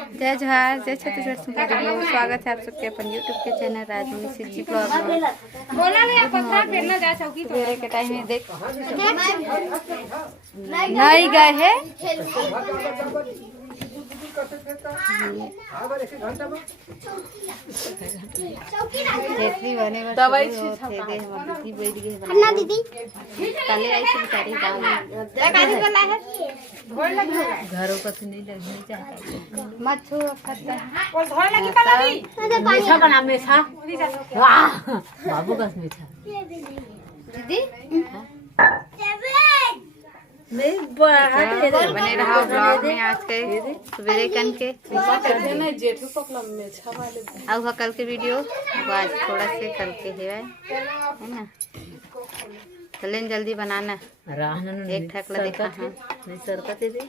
जय जोहार, जय छत्तीसगढ़ संगवारी। स्वागत है आप सबके अपन यूट्यूब के चैनल राजमनी सिची ब्लॉग में। सवेरे के टाइम में देख नहीं गए है दवाई दीदी कल आई थी बेचारी घरों का तो नहीं लगनी चाहिए मत छो मीठा बना मीठा वाह बाबू का मीठा दीदी नहीं बने रहा ब्लॉग में आज के सवेरे कन के अब कल के वीडियो आज थोड़ा से कल के है ना चलें जल्दी बनाना एक ठक ला देखा हाँ नहीं सरकते दे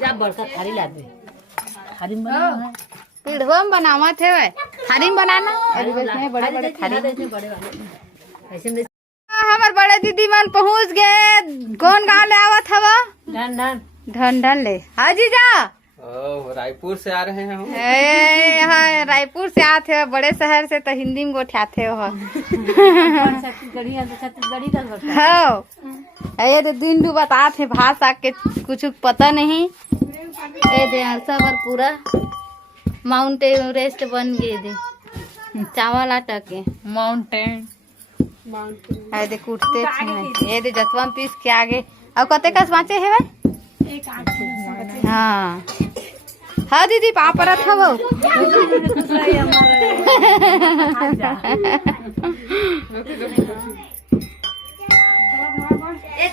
जा बड़का थाली ला दे थाली में बनाना पीढ़वा में बनावा थे वे थाली में बनाना अभी बस में बड़े बड़े थाली बड़े वाले ऐसे में हमार बड़े दीदी मन पहुंच गए। कौन गांव ले आवत हवा? धन धन धन धन ले हाँ जीजा रायपुर से आ रहे हैं हम। हाँ रायपुर से आते हो बड़े शहर से तो हिंदी में गोठाते हो छत्तीसगढ़ी का हाँ ये तो दिन दू बताते भाषा के कुछ पता नहीं। ये दे पर पूरा माउंट एवरेस्ट बन गए दे चावल आटा के माउंटेन ये दे कूटते ये दे जतवा पीस के आगे अब कते कस बाँचे है भाई हाँ हाँ दीदी पापड़ था वो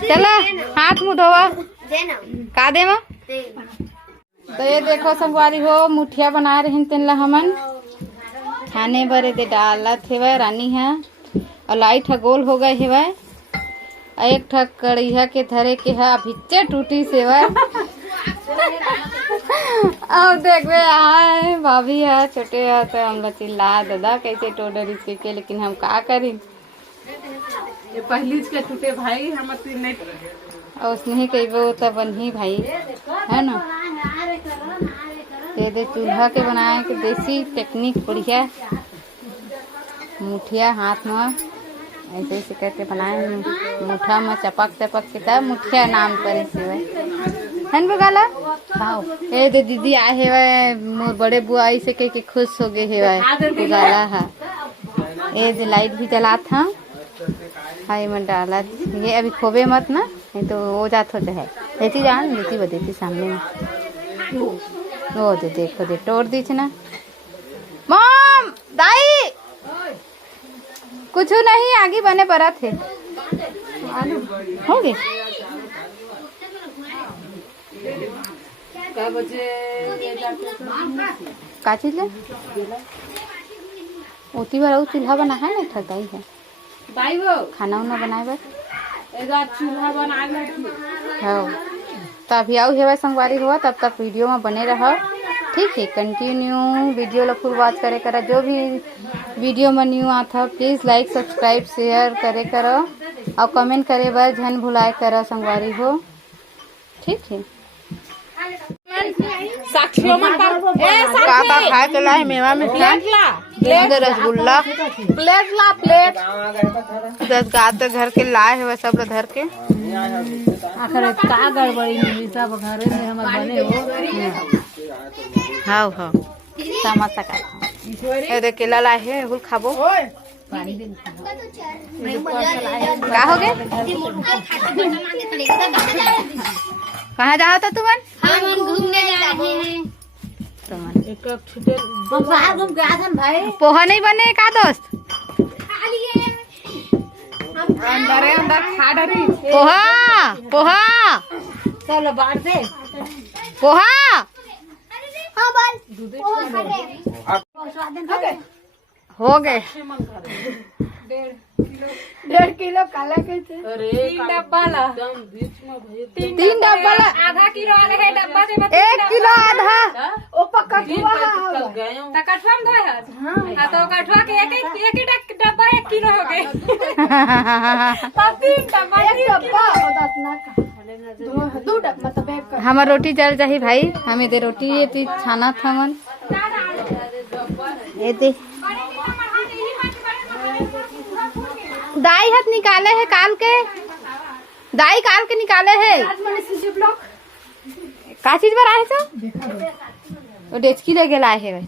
चला हाथ मुँह धोवा का दे माँ तो ये देखो संगवारी हो मुठिया बना रहे तेन ला हमन खाने बरे दे डाला थे वह रानी है और लाइट है गोल हो गए है वह एक ठक कड़िया के धरे के है भिच्चे टूटी से वह अब देख रहे यहाँ भाभी है छोटे है तो हम लोग चिल्ला दादा कैसे टोडर इसके के लेकिन हम का करी ये पहली के टूटे भाई हम नहीं और उसने ही कही वो तो बनी भाई है ना ये दे चूल्हा के बनाए के देसी टेक्निक बढ़िया मुठिया हाथ में ऐसे ऐसे करके बनाए मुठा में चपक चपक के तब मुठिया नाम पर हन बगाला खाओ ए दे दीदी आए है मोर बड़े बुआ ऐसे कह के खुश हो गए है बगाला है ये दे लाइट भी जला था हाई में डाला ये अभी खोबे मत ना नहीं तो वो जात हो जाए देती जान देती बदेती सामने में वो दे देखो दे तोड़ दी ना मॉम दाई कुछ नहीं आगे बने पड़ा थे हो गए का चीज ले उती बार चूल्हा बना है ना ठटाई है खाना उना बनाए बार चूल्हा बना हाँ तो अभी आओ हेवा संगवारी हुआ तब तक वीडियो में बने रहो ठीक है कंटिन्यू वीडियो ला फुल वॉच करे करा जो भी वीडियो में न्यू आता प्लीज लाइक सब्सक्राइब शेयर करे करो और कमेंट करे बार झन भुलाए करो संगवारी हो ठीक है पापा खा के लाए मेवा में रसगुल्ला प्लेट ला प्लेट 10 गात घर के लाए है सब लोग धर के आखिर का गड़बड़ी नहीं सब घरे में हमारे बने हो हाँ हाँ समोसा का ए दे केला लाए है हुल खाबो पानी दे का हो गए कहाँ जा था तुमन हम घूमने जा रहे हैं तुमन एक छुटे हम बाहर घूम के आथन भाई पोहा नहीं बने का दोस्त अंदर अंदर खा डरी पोहा पोहा चलो बाहर से पोहा हाँ बोल हो गए 1.5 किलो काला कैसे अरे 3 डब्बा ला बीच में भैया 3 डब्बा ला आधा किलो वाले है डब्बा से 1 किलो आधा ओ पकटुआ कल गए हूं त कठवा में है हां तो कठवा के एक डब्बा 1 किलो हो गए तब 3 डब्बा 1 डब्बा 10 ना हमार रोटी जल जाही भाई, हमें दे रोटी ये पी छाना था मन ये दे दाई हाथ निकाले है काल के, दाई काल के निकाले है का चीज पर आए तो वो डेचकी ले गेला है भाई।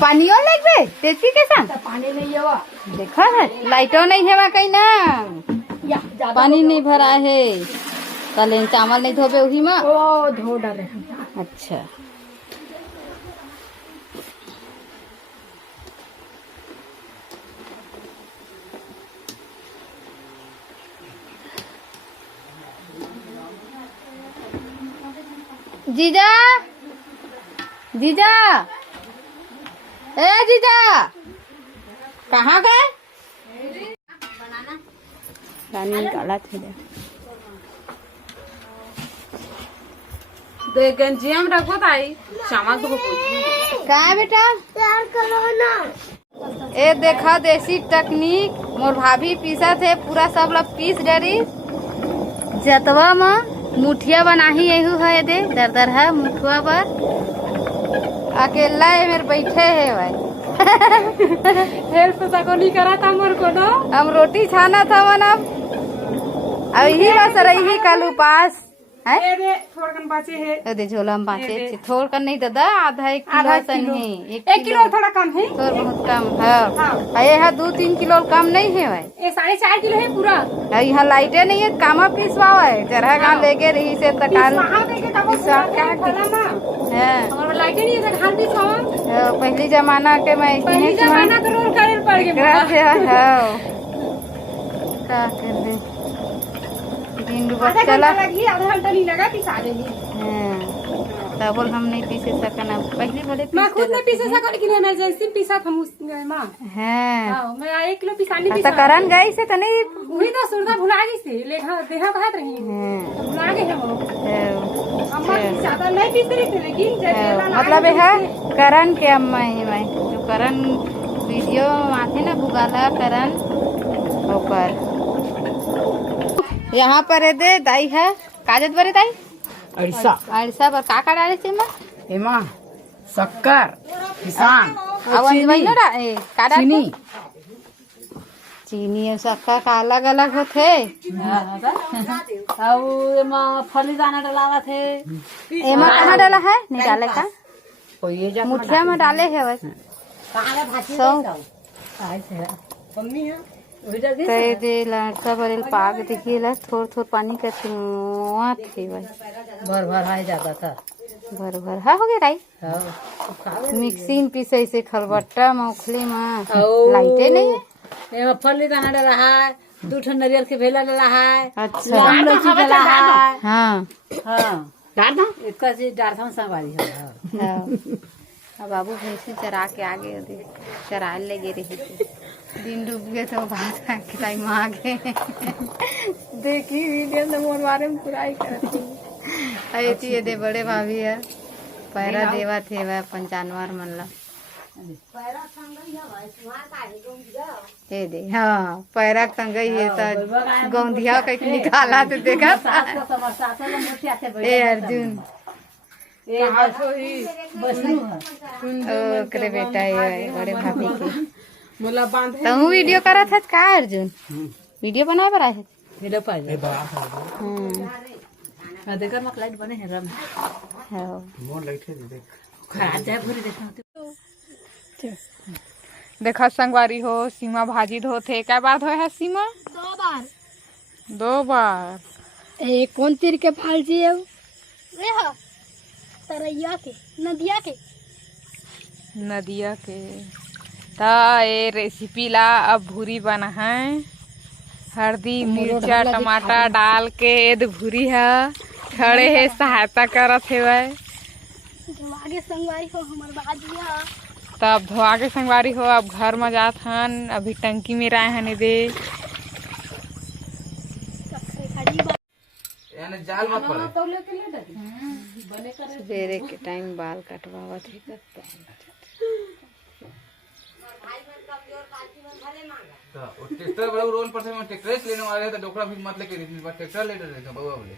पानियो लगबे डेचकी के संग पानी नहीं है, देखा है लाइटो नहीं है कहीं ना, पानी नहीं भरा है। कल चावल नहीं धोबे वही में धो डाले। अच्छा जीजा जीजा ए जीजा कहाँ गए? पानी निकाला थे गंजिया में रखो ताई चावल तो का बेटा ए देखा देसी तकनीक मोर भाभी पीसा थे पूरा सब लोग पीस डरी जतवा में मुठिया बनाही यही है दे दर दर है मुठुआ पर अकेला है मेरे बैठे है भाई हेल्प सको नहीं करा था मोर को ना, हम रोटी छाना था मन अब यही बस रही कल उपास है थोड़ा कन बाचे है दे झोला में बाँचे थोड़ कर नहीं दादा आधा एक किलो सही 1 किलो थोड़ा कम है, थोड़ बहुत कम है ये 2-3 किलो कम नहीं है भाई, ये 4.5 किलो है पूरा। यहाँ लाइटे नहीं है कामा पिसवा है जरा गाँव लेके रही से तकाल लाइटे नहीं है घर पिसवा पहली जमाना के मैं पहली जमाना के रोल करे पड़ गए क्या कर दे दिन डूबा चला आधा घंटा नहीं लगा पिसा देगी। डबल हम नहीं पीसे सकना पहले बोले मैं खुद नहीं पीसे सकल के लिए इमरजेंसी पिसा हम मां है मैं 1 किलो पिसानी तो करन गई से तो नहीं वही तो सुरदा भुला गई से लेखा देहा कहत रही भुला गए हम अम्मा ज्यादा नहीं पीस रही थी लेकिन मतलब है करन के अम्मा ही मैं जो करन वीडियो आते ना बुगाला करन होकर यहाँ पर है दे दाई है काजत बरे दाई अड़सा अड़सा पर का डाले से मां एमा शक्कर किसान आवाज वही ना का चीनी चीनी और शक्कर का अलग अलग होते और एमा फली दाना डाला थे, एमा कहाँ डाला है नहीं डाले का और ये जा मुठिया में डाले है बस मम्मी है कई दे लड़का बरेल पाक देखिए ला थोड़ थोड़ पानी का थुआ थे भाई भर भर हाई जाता था भर भर हा हो गया राई मिक्सिंग पीसे से खलबट्टा मौखली में लाइटे नहीं है एमा फली दाना डाला है, 2 ठन नारियल के भेला डाला है, अच्छा लौकी डाला है। हाँ हाँ डालना इसका से डालता संगवारी है। अब बाबू भैंसी चरा के आगे चरा ले गे रही थी दिन डूब गए तो बात टाइम आ गए देखी वीडियो में मोर बारे में बुराई करती अरे ये दे बड़े भाभी है पैरा देवा थे वह 95 मन ला ये दे हाँ पैरा संगई है तो गौंधिया कहीं निकाला तो देखा ए अर्जुन ओकरे बेटा है बड़े भाभी के तू वीडियो करा था का अर्जुन वीडियो बनाए बड़ा है वीडियो पाए देखा मत लाइट बने हैं रम मोर लाइट है देख खराब जाए भूरी देखा देखा संगवारी हो सीमा भाजी धोथे क्या बात हो है सीमा 2 बार ए कौन तीर के फाल जी है वे हो तरैया के नदिया के ता ये रेसिपी ला अब भूरी बना है हल्दी मिर्चा टमाटर डाल के एद भूरी है खड़े है सहायता करत है वह आगे संगवारी हो हमार बाजिया तब धोआ के संगवारी हो अब घर में जात हन अभी टंकी में रहे हन दे जाल मत पड़े सवेरे के टाइम बाल कटवावत है तो वो ट्रैक्टर बड़ा रोल पर से मैं ट्रैक्टर से लेने वाले थे तो डोकरा भी मत लेके रही बस ट्रैक्टर ले रहे थे बाबा बोले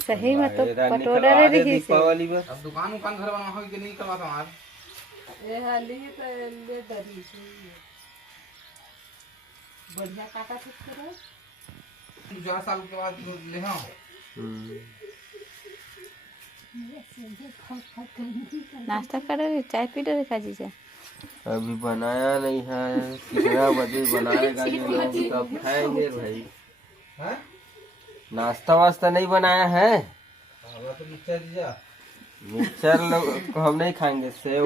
सही में तो पटोरा रही दीपावली में अब दुकान उकान घर बनवा के नहीं करवाता हमार ये हाली तो ले दरी बढ़िया काका ठीक करे 4 साल के बाद ले हाँ नाश्ता कर रहे चाय पी रहे काजी से अभी बनाया नहीं है कितना बजे बनाएगा ये लोग कब खाएंगे भाई हैं नाश्ता वास्ता नहीं बनाया है अब तो मिक्सर दिया मिक्सर लोग को हम नहीं खाएंगे सेव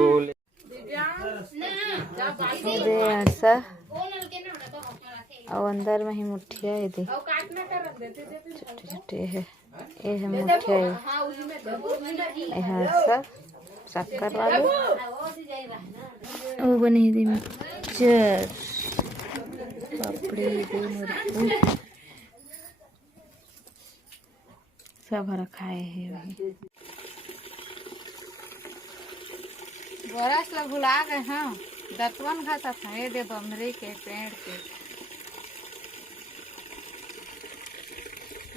दे ऐसा और अंदर में ही मुठिया है दे छोटे छोटे है ये है मुठिया ये है सब शक्कर वाले वो बनी दे मिक्सचर पापड़ी दे मुरकू सब रखाए है वही बरस लोग भुला गए हैं दतवन खाता था ये दे बमरी के पेड़ के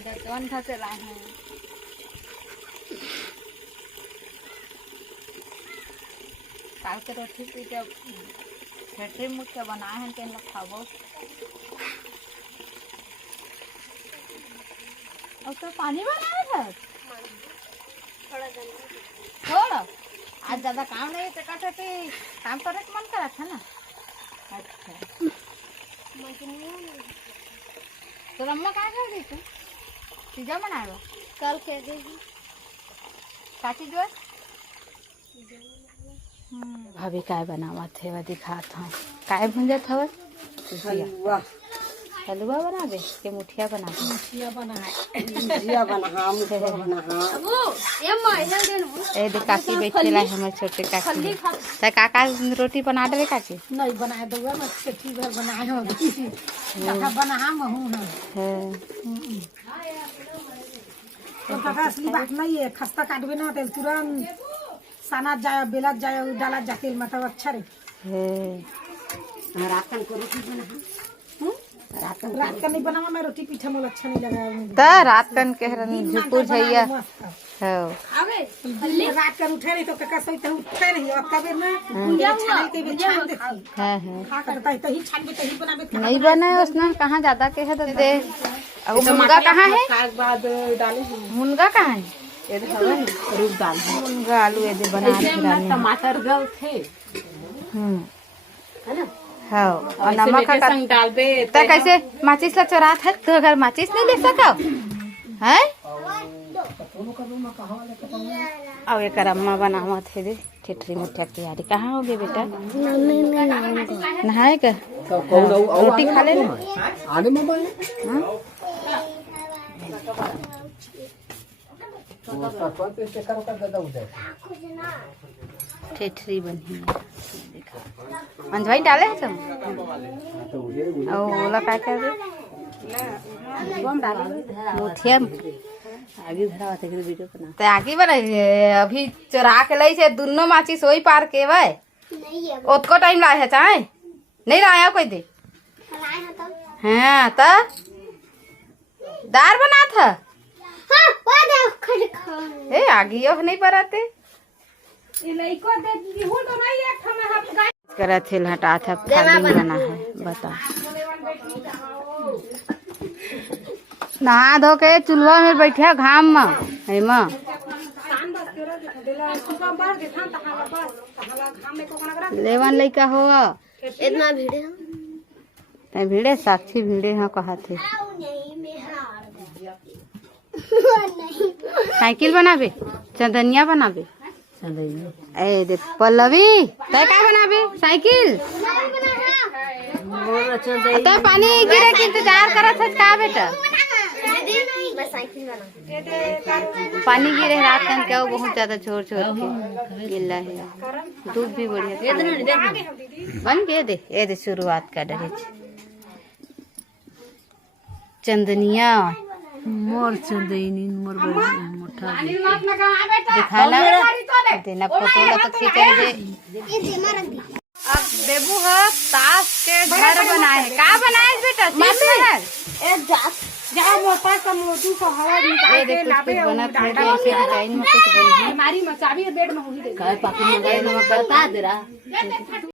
दतवन खा से लाए हैं काल के रोटी पी के ठेठे मुठ बनाए हैं तेन लोग खाबो और तो पानी बनाया था थोड़ा आज ज्यादा काम नहीं तो कहते काम करे तो मन करा था ना अच्छा तो अम्मा क्या कर दी तू पिज्जा बनाएगा कल कह देगी काची जो भाभी काय बनावा थे वह दिखा था काय भुंजा था हलवा हलवा बना दे के मुठिया बना दे मुठिया बना है मुठिया बना हम ए दे काकी बैठे ला हमर छोटे काकी त काका रोटी बना देबे काकी नहीं बनाए दूंगा मैं चट्टी भर बनाए हो काका बना हम हूं है तो काका असली बात नहीं है खस्ता काटबे ना तेल तुरंत साना जाए बेला जाए डाला जा तेल मतलब अच्छा रे है रातन को रोटी बना रात का नहीं बनावा मैं रोटी पीठा मोल अच्छा नहीं लगा त रात कन के झुपुर झैया हो अबे रात का उठे नहीं तो काका सोई तो उठे नहीं और कबे में छान के भी छान देती है खा करता है तही छान के तही बनाबे नहीं बना है उसने कहाँ ज्यादा के है तो दे अब मुनगा कहाँ है खाए बाद डाले मुनगा कहाँ है ये रूप दाल मुनगा आलू ये दे बना के टमाटर गल थे है ना हाँ और नमक का संग डाल दे तो कैसे माचिस ला चोरात है तो अगर माचिस नहीं ले सको है अब एक अम्मा बनावा थे दे ठेठरी मुठिया की तैयारी कहाँ हो गई बेटा नहाए का रोटी खा ले आने में ठेठरी बनी अंजवाई डाले है तुम ओला क्या कर रहे मुठिया आगे धरा थे वीडियो बना तो आगे बनाई अभी चोरा के लाई से दोनों माची सोई पार के भाई ओतको टाइम लाए है चाहे नहीं लाया कोई दे हाँ तो दार बना था ए आगे यो नहीं बनाते करा थे हटा था खाली बना है बता नहा धो के चूल्हा में बैठा घाम में लेवन लइका हो इतना भीड़ है भीड़े साक्षी भीड़े हाँ कहा थे साइकिल बनाबे चंदनिया बनाबे ए दे पल्लवी तय का बनाबे साइकिल तो पानी गिरे के इंतजार करत है का बेटा पानी गिरे रात तक क्या बहुत ज्यादा छोड़ छोड़ के गिल्ला है दूध भी बढ़िया बन गए दे ये दे शुरुआत का डरे चंदनिया मोर चंदनी मोर मोटा दिखाला देना फोटो ला तो खींचा दे अब बेबू है ताश के घर बनाए। का बनाए बेटा? जहाँ मोटा सा मोटू का हवा निकाल के लावे और डांडा ऐसे डिजाइन में कुछ बनी है। हमारी मचावी बेड में हुई दे पाकि मंगाए करता दे रहा